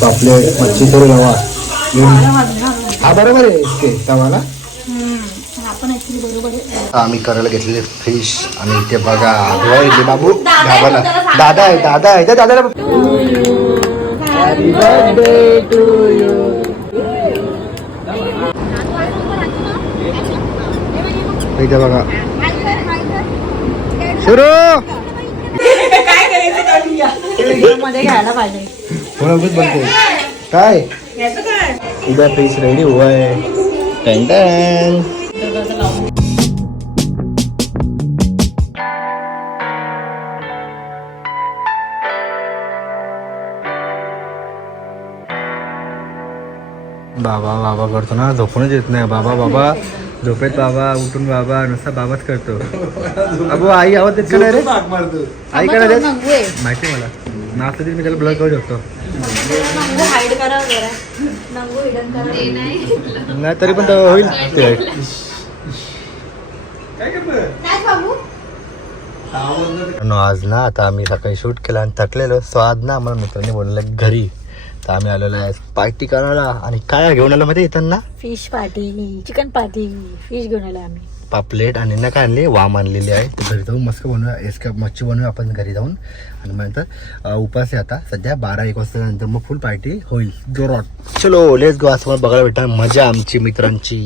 पापलेट मच्छी करी रवा. हा बरोबर आहे इतके तवाला. आपण ऍक्च्युली बरोबर आहे. आम्ही करायला घेतलेले फिश आणि इथे बघा धुवायले बाबू. गावाला दादा आहे दादा आहे. त्या दादाला इथे बघा. सुरू! मध्ये घ्यायला पाहिजे. बरोबर बनते काय? उद्या फिश रेडी हुआ है टन टन. बाबा बाबा करतो ना झोपूनच येत नाही. बाबा बाबा झोपेत बाबा उठून बाबा नुसता बाबाच करतो. अगो आई आवाज देत का नाही रे? आई का नाही देत? माहिती आहे मला. नाचलं तरी मी त्याला ब्लॉक करू शकतो. नंगू हाईड करा जरा. नंगू हिडन करा. नाही तरी पण तर होईल. ते. आज ना आता आम्ही सकाळी शूट केलं आणि थकलेलो. सो आज ना आम्हाला मित्रांनी बोललं घरी. तर आम्ही आलेलो आहे पार्टी करायला आणि काय घेऊन आलो माहिती येताना fish party chicken party fish घेऊन आलो आम्ही. पापलेट आणि ना काय आणली वाम आणलेली आहे तर घरी जाऊन मस्त बनवूया. एसका मच्छी बनवूया आपण घरी जाऊन. आणि मग नंतर उपास आहे आता. सध्या बारा एक वाजता नंतर मग फुल पार्टी होईल. जोरात. चलो लेस गो असं मला बघायला भेटणार मजा आमची मित्रांची.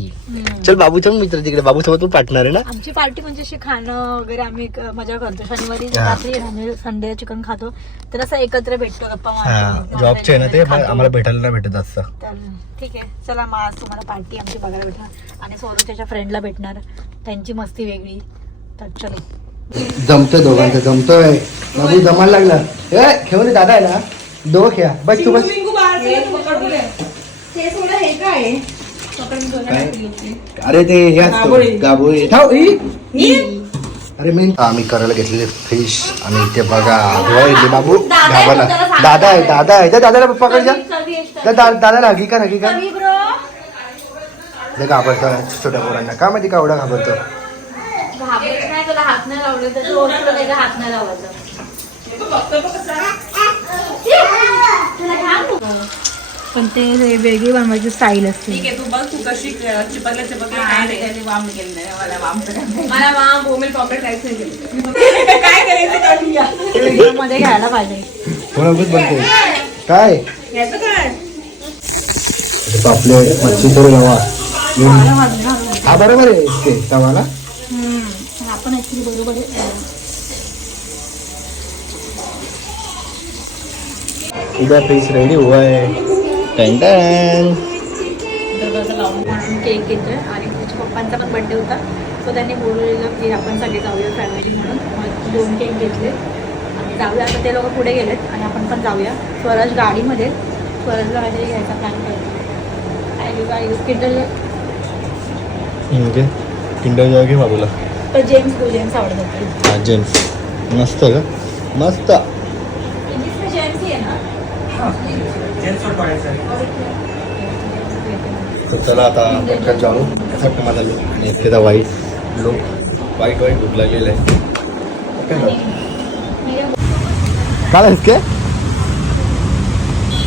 चल बाबूच्या मित्र तिकडे. बाबूसोबत पण पार्टनर आहे ना? आमची पार्टी म्हणजे अशी खाणं वगैरे आम्ही मजा करतो. शनिवारी. रात्री संडे चिकन खातो. तर असं एकत्र भेटतो गप्पा जॉबचे आहे ना ते. आम्हाला भेटायला नाही भेटत तर ठीक आहे. चला मग आज तुम्हाला पार्टी आमची बघायला भेटणार. आणि सोरूच्या फ्रेंडला भेटणार. त्यांची मस्ती वेगळी. तर चलो. जमतोय दोघांचं जमतोय. बाबू जमायला लागला. ए घेऊन दादा आहे ना दो खेळा बस. तू बस काय? अरे ते हे असतो. गाबोळी. ठाव ई. अरे मेन आम्ही करायला घेतलेले फिश. आणि इथे बघा धुवायले बाबू. गावाला. दादा आहे दादा आहे. त्या दादाला पकड जा. त्या दा- दादाला हगी का हगी का ते घाबरतो छोट्या पोरांना का माहिती का एवढा घाबरतो? हात नाही लावले तर हात नाही लावायचं पण ते वेगळी बनवायची स्टाईल असते. ठीक आहे तू बघ तू कशी चिपकल्या चिपकल्या काय नाही वाम केलं नाही मला वाम मला वाम बोमेल पॉकेट काहीच नाही केलं काय करायचं मध्ये घ्यायला पाहिजे. बनते काय? याचं काय? पापलेट मच्छी करी रवा हा बरोबर आहे तवाला. आपण ऍक्च्युली बरोबर आहे. उद्या फिश रेडी हुआ है. टन टन दरवाजा लावून म्हणून केक घेतोय. आणि त्याच्या पप्पांचा पण बड्डे होता. सो त्यांनी बोलवलेलं की आपण सगळे जाऊया फॅमिली म्हणून. मग दोन केक घेतले. आणि जाऊया. आता ते लोक पुढे गेलेत आणि आपण पण जाऊया. स्वराज गाडीमध्ये. स्वराजला काहीतरी घ्यायचा प्लॅन करतो घेऊ किंडल ओके. किंडर जॉय घे बाबूला. तर जेम्स घेऊ जेम्स आवडत होते हा जेम्स. मस्त का? मस्त. जेम्स आहे ना? तर चला आता पटकन जाऊ कसा वाटतं माझा लुक आणि इतकेदा वाईट लुक वाईट वाईट भूक लागलेलं आहे. काय इसके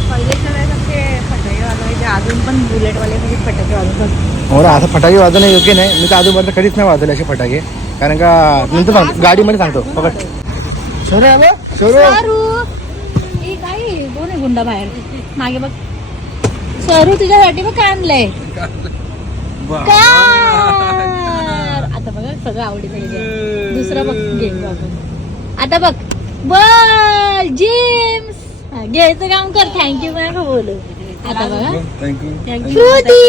पहिलेच्या वेळेस असे फटाके वाजवायचे अजून पण बुलेटवाले म्हणजे फटाके वाजवतात. हो ना असं फटाके वाजवणं योग्य नाही. मी तर आजूबाजूला कधीच नाही वाजवले असे फटाके. कारण का नंतर सांगतो गाडीमध्ये सांगतो. पकड. शोरू आहे बघ, शोरू. सरू ए काय कोण आहे गुंडा बाहेर. मागे बघ. सरू तुझ्यासाठी बघ काय आणलंय. आता बघ सगळं आवडीचं घे. दुसरं बघ गेम आपण आता बघ. बल जेम्स घ्यायचं काम कर. थँक्यू मॅम बोलू आता बघा थँक्यू फ्रुटी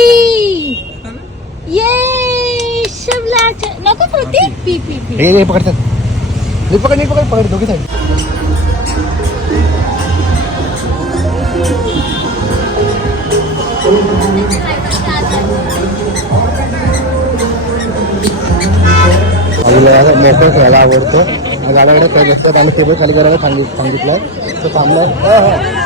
ये शिमला नको फ्रुटी पी पी पी हे रे पकडतात मी पकड मी पकड पकड दोघे साईड आईला मोकळं खेळायला आवडतो गाड्याकडे काही नसतात आणि टेबल खाली करायला सांगित सांगितलं तो थांबलाय हो, हो.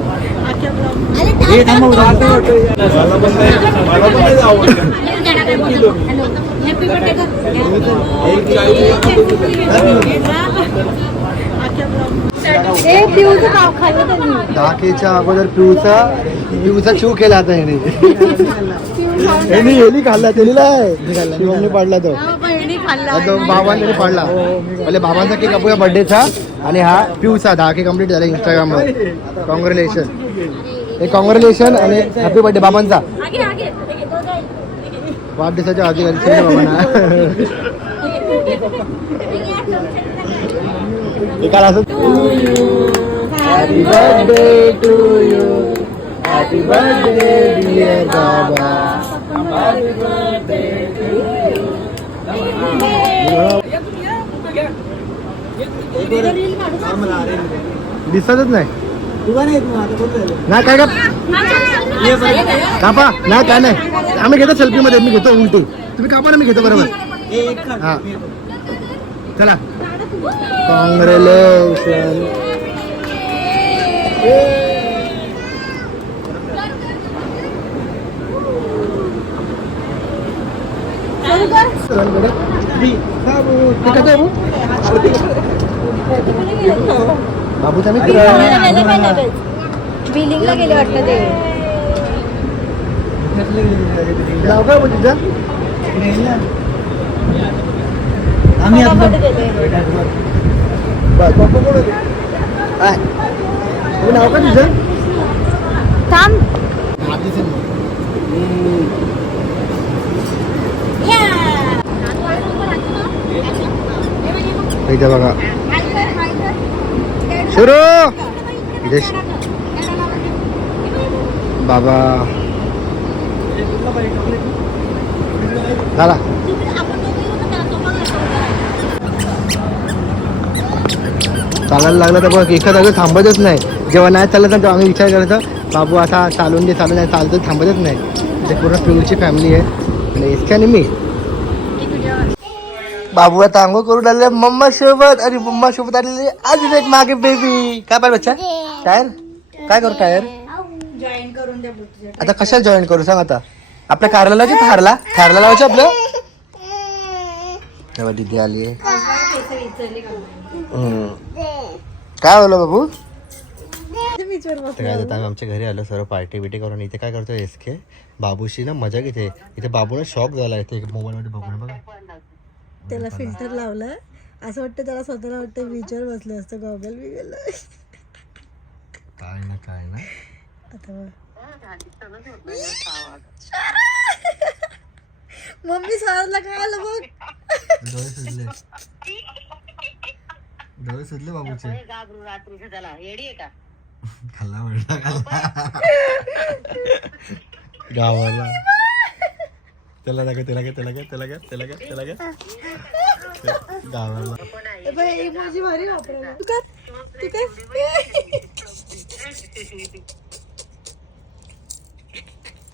टाकीच्या अगोदर पिऊचा पिऊचा चिव केला आता ह्याने ह्याने हेली खाल्ला तेलीला शिवमने पाडला तो. बाबांनी पाडला. पहिले बाबांचा केक कापूया बर्थडेचा आणि हा पिऊचा. दहा के कंप्लीट झाला इंस्टाग्रामवर कॉंग्रॅच्युलेशन हे कॉंग्रॅच्युलेशन आणि हॅपी बर्थडे बाबांचा. आगे आगे. वाढदिवसाच्या आधी बाबांना. असं? Happy birthday to you happy birthday dear बाबा दिसतच नाही. नाही काय का कापा. नाही काय नाही. आम्ही घेतो सेल्फी मध्ये. मी घेतो उलटी. तुम्ही कापा ना मी घेतो बरोबर. हा. चला. कॉंग्रॅच्युलेशन बाबूचा मित्र. बिलिंगला गेले वाटतं. ते. नाव काय तुझं आम्ही बस पप्पा कोण होते काय तुझं नाव काय तुझं? थांब. बघा. सुरू. बाबा. झाला चालायला लागलं तर बघ एका जागेवर थांबतच नाही. जेव्हा नाही चाललं तर तेव्हा आम्ही विचार करायचा बाबू असा चालून दे चालून नाही चालतं थांबतच नाही. ते पूर्ण पिऊची फॅमिली आहे. आणि इतक्या मी. बाबू आता आंघोळ करून आले मम्मा सोबत आणि मम्मा सोबत आलेले अजून एक मागे बेबी काय पाहिजे बच्चा? टायर? काय करू टायर? जॉईन करून द्या आता कशा जॉईन करू सांग आता? आपल्या कारला लावायचे थारला? थारला लावायचं आपलं? तेव्हा दिदी आली. काय बोल बाबू? काय आता आम्ही आमच्या घरी आलो सर्व पार्टी बिटी करून. इथे काय करतो एस के बाबूशी ना मजा घेते. इथे बाबूला शॉक झाला इथे मोबाईल मध्ये बघून बघा. त्याला फिल्टर लावलं. असं वाटतं त्याला स्वतःला वाटतं बीचवर बसलं असतं. गॉगल बिगल काय ना काय ना. आता बघ. मम्मी स्वराला काय आलं बघ. डोळे सुजले. डोळे सुजले बाबूचे. खाल्ला म्हणला खाल्ला. गावाला. त्याला लागा त्याला घ्या त्याला घ्या त्याला घ्या त्याला घ्या त्याला घ्या गावाला ए बाई, emoji भारी वापरायला. तू काय तू काय?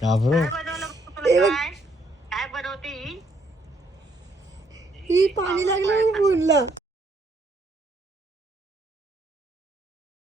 गाभरो ही पाणी लागलं बोलला.